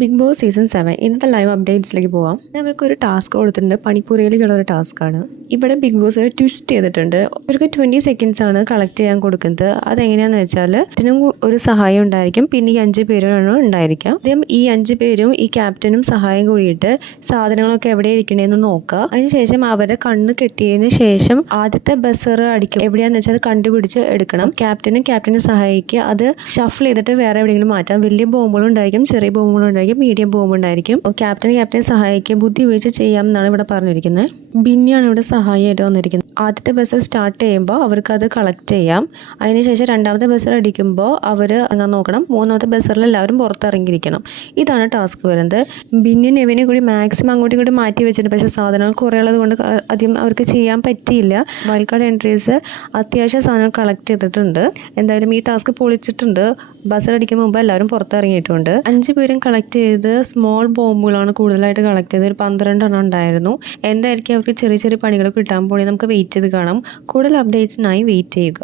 Big boss season 7 ഇന്നത്തെ live അപ്ഡേറ്റ്സിലേക്ക് പോവാം. അവർക്കൊരു ടാസ്ക് കൊടുത്തിട്ടുണ്ട്. പണിപ്പുരയിലേക്കുള്ള ഒരു ടാസ്ക്കാണ്. ഇവിടെ ബിഗ് ബോസ് ട്വിസ്റ്റ് ചെയ്തിട്ടുണ്ട്. അവർക്ക് 20 സെക്കൻഡ്സ് ആണ് കളക്ട് ചെയ്യാൻ കൊടുക്കുന്നത്. അതെങ്ങനെയാണെന്ന് വെച്ചാൽ ഇതിനും ഒരു സഹായം ഉണ്ടായിരിക്കും. പിന്നെ ഈ 5 പേരാണ് ഉണ്ടായിരിക്കാം. ആദ്യം ഈ 5 പേരും ഈ ക്യാപ്റ്റനും സഹായം കൂടിയിട്ട് സാധനങ്ങളൊക്കെ എവിടെ ഇരിക്കണേന്ന് നോക്കുക. അതിനുശേഷം അവരെ കണ്ണ് കെട്ടിയതിന് ശേഷം ആദ്യത്തെ ബസർ അടിക്കും. എവിടെയാന്ന് വെച്ചാൽ അത് കണ്ടുപിടിച്ച് എടുക്കണം. ക്യാപ്റ്റനെ സഹായിക്കുക. അത് ഷഫിൾ ചെയ്തിട്ട് വേറെ എവിടെയെങ്കിലും മാറ്റാം. വലിയ ബോംബുകളും ഉണ്ടായിരിക്കും, ചെറിയ ബോംബുകളും ഉണ്ടായിരിക്കും, മീഡിയം ബോംബ് ഉണ്ടായിരിക്കും. ക്യാപ്റ്റനെ സഹായിക്കുക, ബുദ്ധി ഉപയോഗിച്ച് ചെയ്യാമെന്നാണ് ഇവിടെ പറഞ്ഞിരിക്കുന്നത്. ബിന്നിയാണ് ഇവിടെ സഹായമായിട്ട് വന്നിരിക്കുന്നത്. ആദ്യത്തെ ബസ് സ്റ്റാർട്ട് ചെയ്യുമ്പോൾ അവർക്ക് അത് കളക്ട് ചെയ്യാം. അതിനുശേഷം രണ്ടാമത്തെ ബസ്സർ അടിക്കുമ്പോൾ അവർ ഇറങ്ങാൻ നോക്കണം. മൂന്നാമത്തെ ബസ്സറിൽ എല്ലാവരും പുറത്തിറങ്ങിയിരിക്കണം. ഇതാണ് ടാസ്ക് വരുന്നത്. ബിന്നിയും നെവിനെയും കൂടി മാക്സിമം അങ്ങോട്ടും ഇങ്ങോട്ടും മാറ്റി വെച്ചിട്ട്, പക്ഷേ സാധനങ്ങൾ കുറേ ഉള്ളത് കൊണ്ട് അധികം അവർക്ക് ചെയ്യാൻ പറ്റിയില്ല. വൈൽഡ് കാർഡ് എൻട്രീസ് അത്യാവശ്യം സാധനങ്ങൾ കളക്ട് ചെയ്തിട്ടുണ്ട്. എന്തായാലും ഈ ടാസ്ക് പൊളിച്ചിട്ടുണ്ട്. ബസ്സർ അടിക്കുന്ന മുമ്പ് എല്ലാവരും പുറത്തിറങ്ങിയിട്ടുണ്ട്. 5 പേരും കളക്ട് ചെയ്ത് സ്മോൾ ബോംബുകളാണ് കൂടുതലായിട്ട് കളക്ട് ചെയ്തത്. ഒരു 12 എണ്ണം ഉണ്ടായിരുന്നു. എന്തായിരിക്കും അവർക്ക് ചെറിയ ചെറിയ പണികൾ കിട്ടാൻ പോണേ നമുക്ക് വെയിറ്റ് ചെയ്ത് കാണാം. കൂടുതൽ അപ്ഡേറ്റ്സിനായി വെയിറ്റ് ചെയ്യുക.